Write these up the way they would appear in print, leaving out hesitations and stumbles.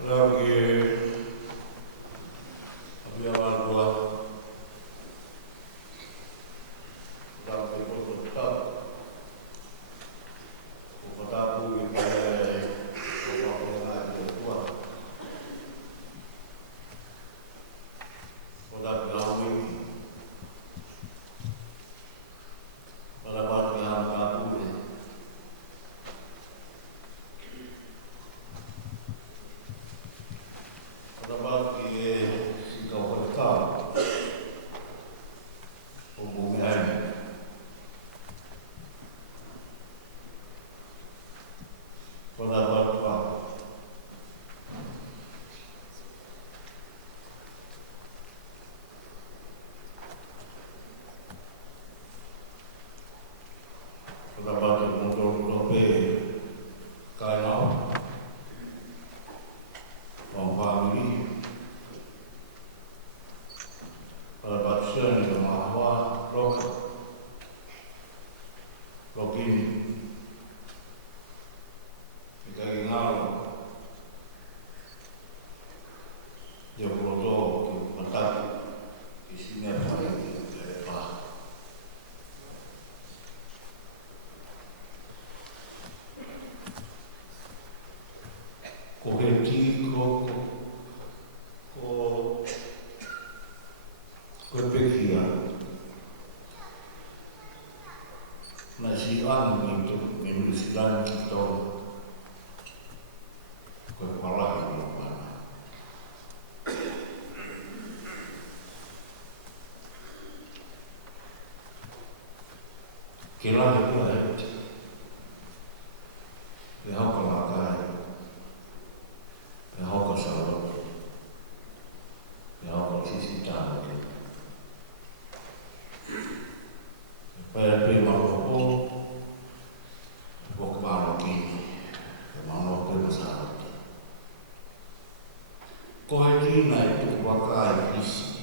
Allora che abbiamo la tua data di contatto, ho fatto pure che ho fatto qua, ho dato la wiki, alla parte alta pure, alla parte che si comportava, un bumerang. Pada waktu pada waktu untuk kalau family pada waktu yang mahal login kita kenal dia foto mentak isinya apa corretivo corregia nasihan itu menuliskan kita kepala kila itu ya kelakai ya kesalut ya sisi tahu pada prima ko kemana bersalah kohetina itu wakai isi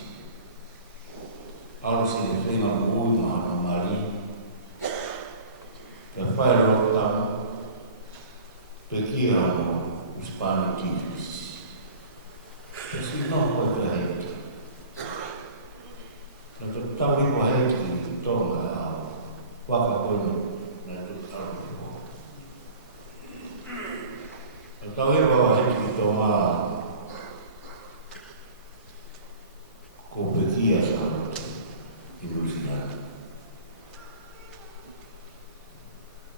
harus prima uma mari ya fai lotta pekiamo hispanitifis così non puoi vedere la totale coerenza di toma waka poi na totale la totale coerenza di toma competia salute illusionata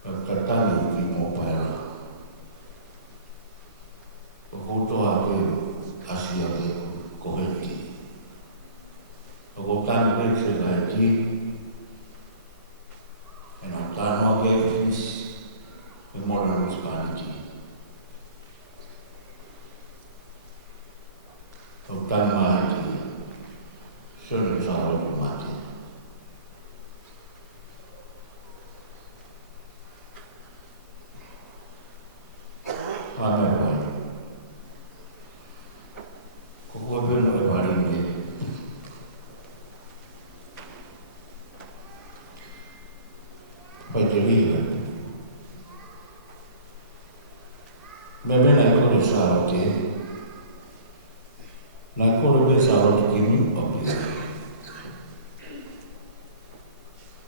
perkataan di mobile foto aku Asia koheti aku kan bercerita lagi enak tanah kevis modern spirituality aku kan mati sudah salah mati Amen. Kau benar hari ini. Pajeriya. Memang aku dosa tu. Nak kau dosa tu kini apa?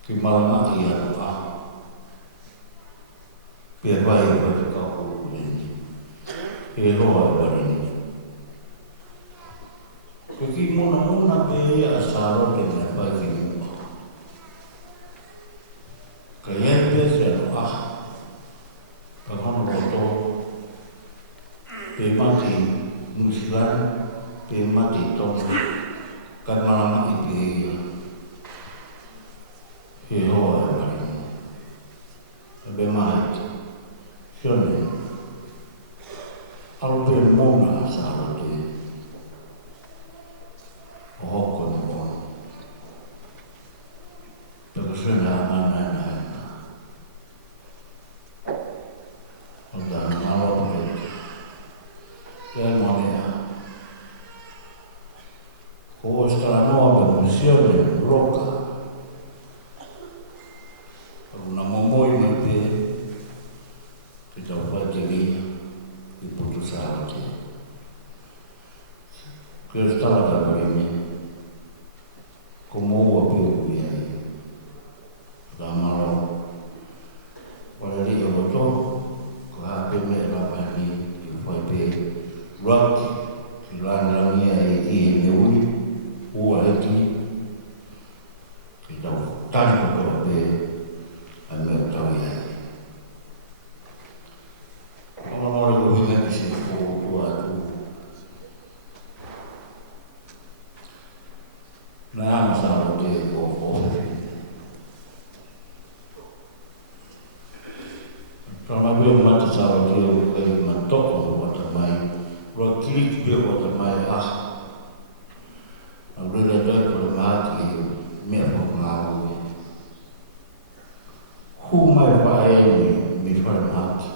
Kimalna ia apa? Biar baik bagi kau ini. Eroa ini. Porque muna be asaro de la pagi kaya pese kahon roto pe mati muslan pe mati to karena ibi hero be mati shone al be mona asaro de terus anak-anak udah malam itu dan mana kau sekarang mau bermusim roka karena mau nanti kita pelajari di putus hati Questa come uomo più viene da malo quando lì ho avuto qua per me la parte che poi per rock che la mia e lui uati che da tanto per a me tavia non lo voglio che si può Nah, masalah dia pokok. Kalau dia mati salah dia bukan mentok buat main. Kalau kiri dia buat main Kalau dia kalau mati, mereka mengaku. Humai bayi mirip mati.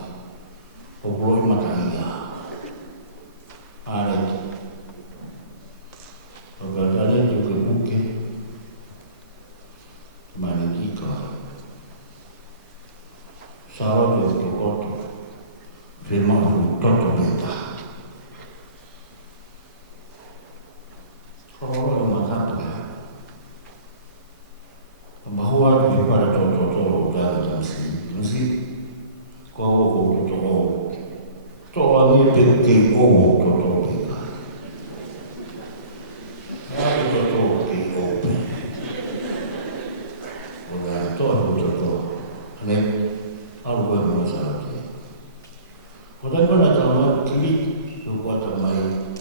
Obrol matanya. Ada. Ada juga mungkin manikika salah dia kotor firman kotor beta kalau orang makan ya bahwa di pada toto dan mesti kau toto ni penting toto beta Kemudian pada tahun kini berbuat main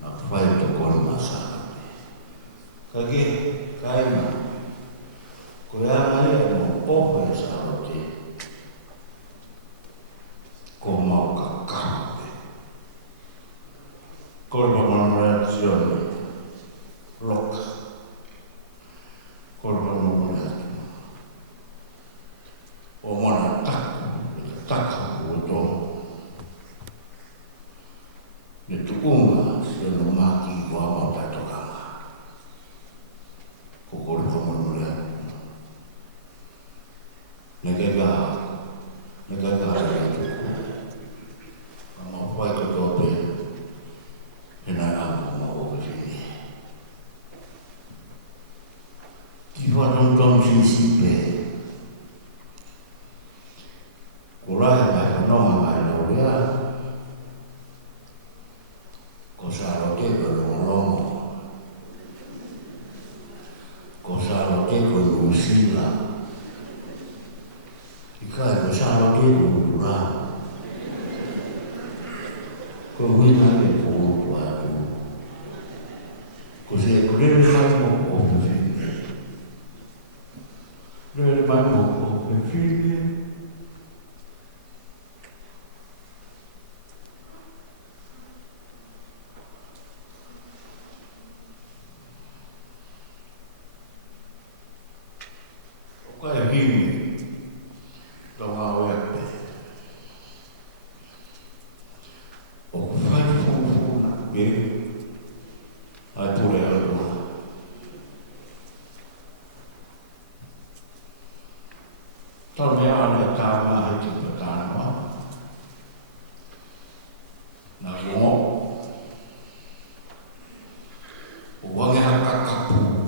nak fight tu kau masalah. Kaki kain, kau yang ada mau apa sahaja tu, kau mau kakak, kau bermain reaction, rock, kau bermain Omana tak untuk itu yang maki gua mau tak kama kokol kamu melihat negara itu mau apa itu dope enak mau begini jika nonton sisi Kulai mai no mai lo dia cosa lo che lo cosa lo che lo usila ikai cosa lo che lo dura come mai può tu così quello mai può finire quello mai può finire Qual vive da uma web o fai fufu che hai pure allora torniamo a tavola di Patano na rumo uang yang kakak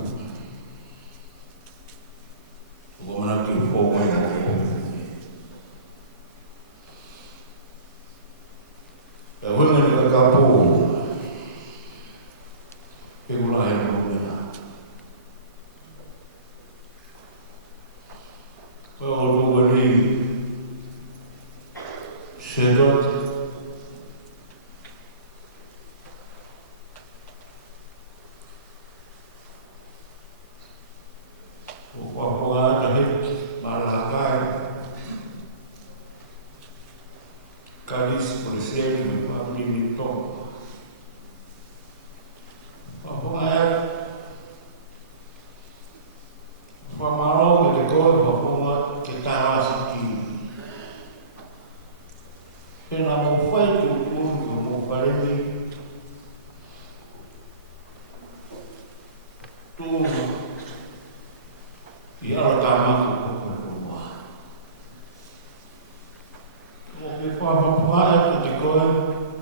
Caris polisieri, abri mito. Pamalo que corpo que estava assim. Pela mão foi tudo, como parece. Tudo. E ela estava o que foi a mamãe que ficou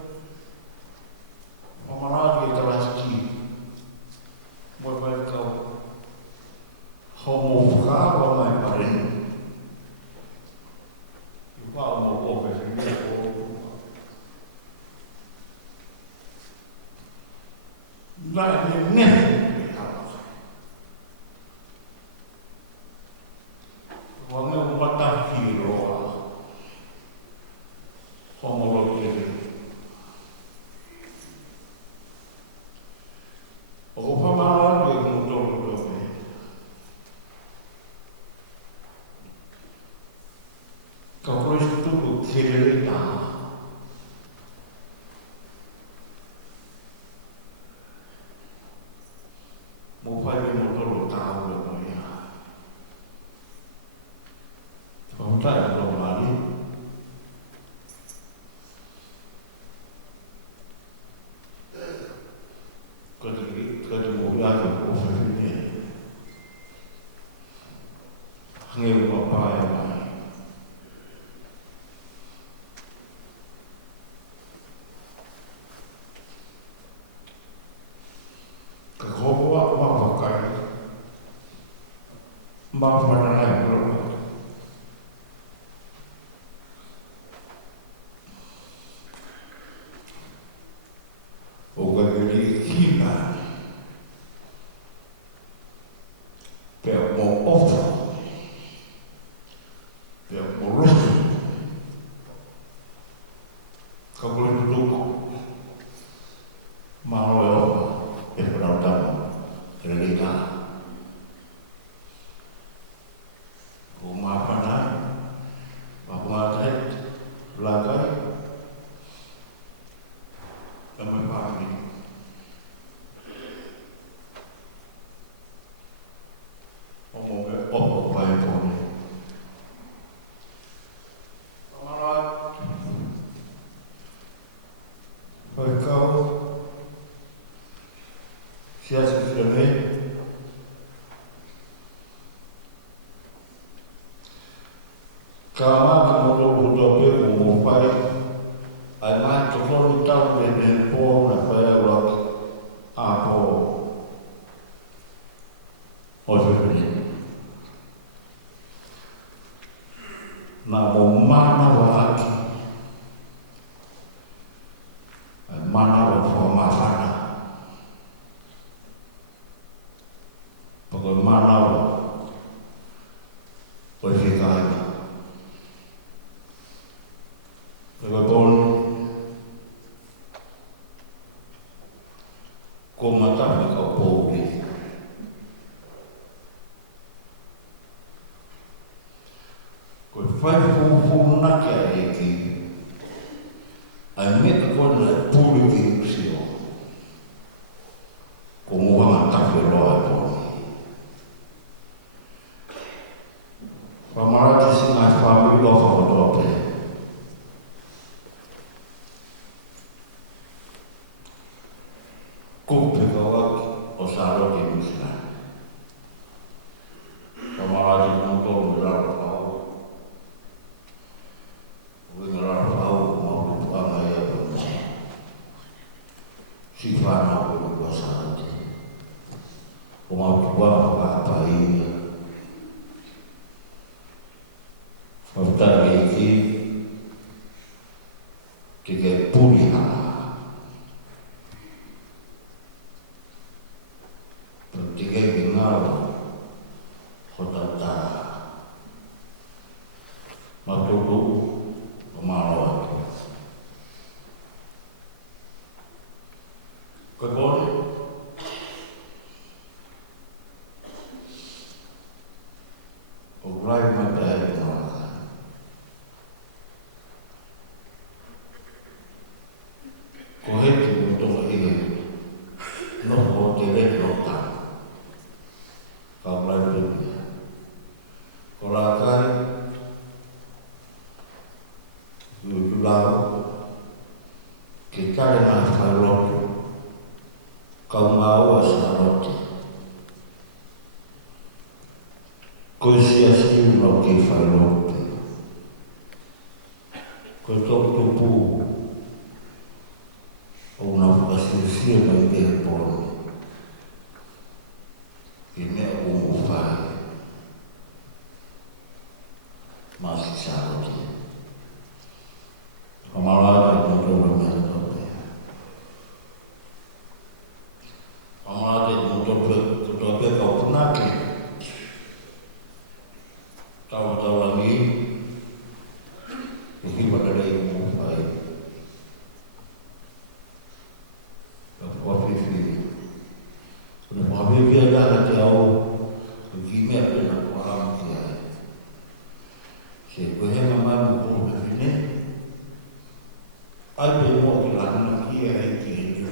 ai pe mo ki lana ki ai ki ni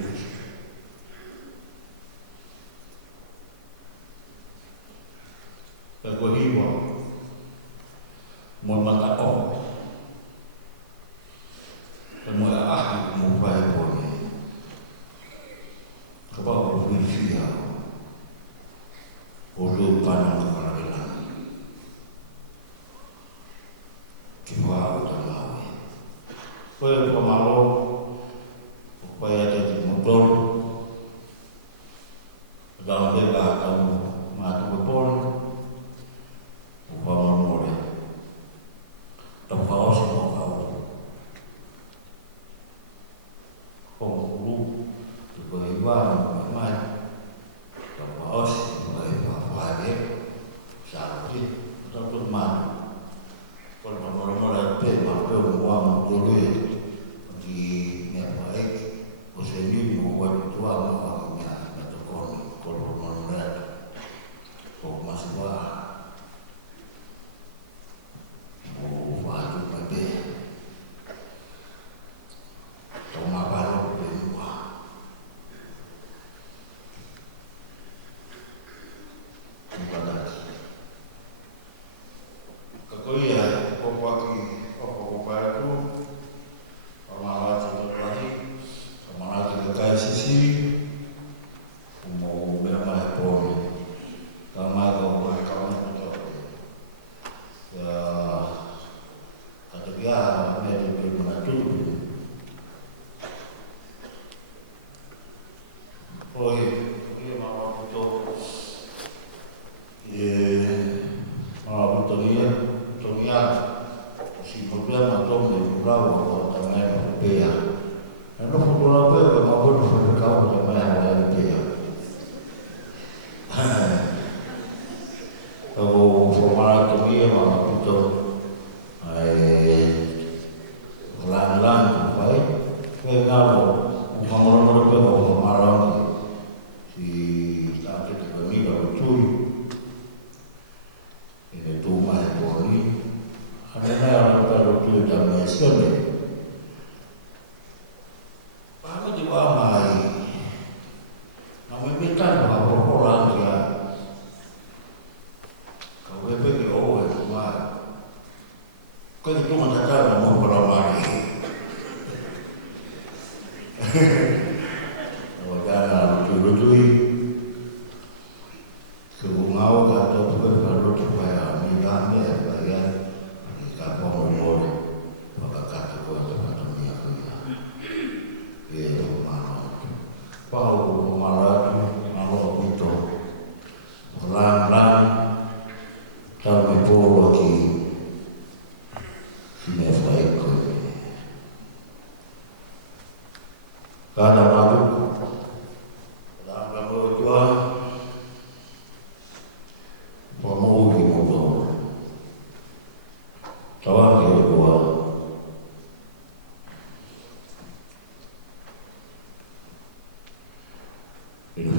ka ko hiwa mo mata o ka mo mo vai po ni ka ba o ni fia o lo pana ka la ki wa o ta ma foi o malo foi até de motor dalam dia kamu matu kepon upama more tapau semua kau kau lu beribang mai tapau semua lagi sakit untuk mati kalau more pe makan uang dulu di baik useni mo tua mo nya natukon kalau menurut kok masih wajib pada toma baru berdua kepada kekoya kopaki itu amalan lagi amalan kita sisi mau berapa pun sama kawan itu ya kata dia dia bermaju ini mau itu mau dia si problema tom de bravo também europea no futuro europeo que mau bueno mercado também europea kalau formar economia mau itu lan vai pegalo mau europeo formar si sta che economia tu itu mai poni karena orang terlalu dalam sekali. Apa juga mai? Kami minta bahwa orang dia kau pergi awal semua. Kau itu mana tahu mau beramai? Kalau jangan lucu-lucu, sebungau kata bukan kalau supaya minta bagian apa umur maka kata kau macam ni aku ya mana pau malah malu itu lang kami pun lagi sini baik karena malu dalam malu jual mau di motor Tawag yung kuha. Ini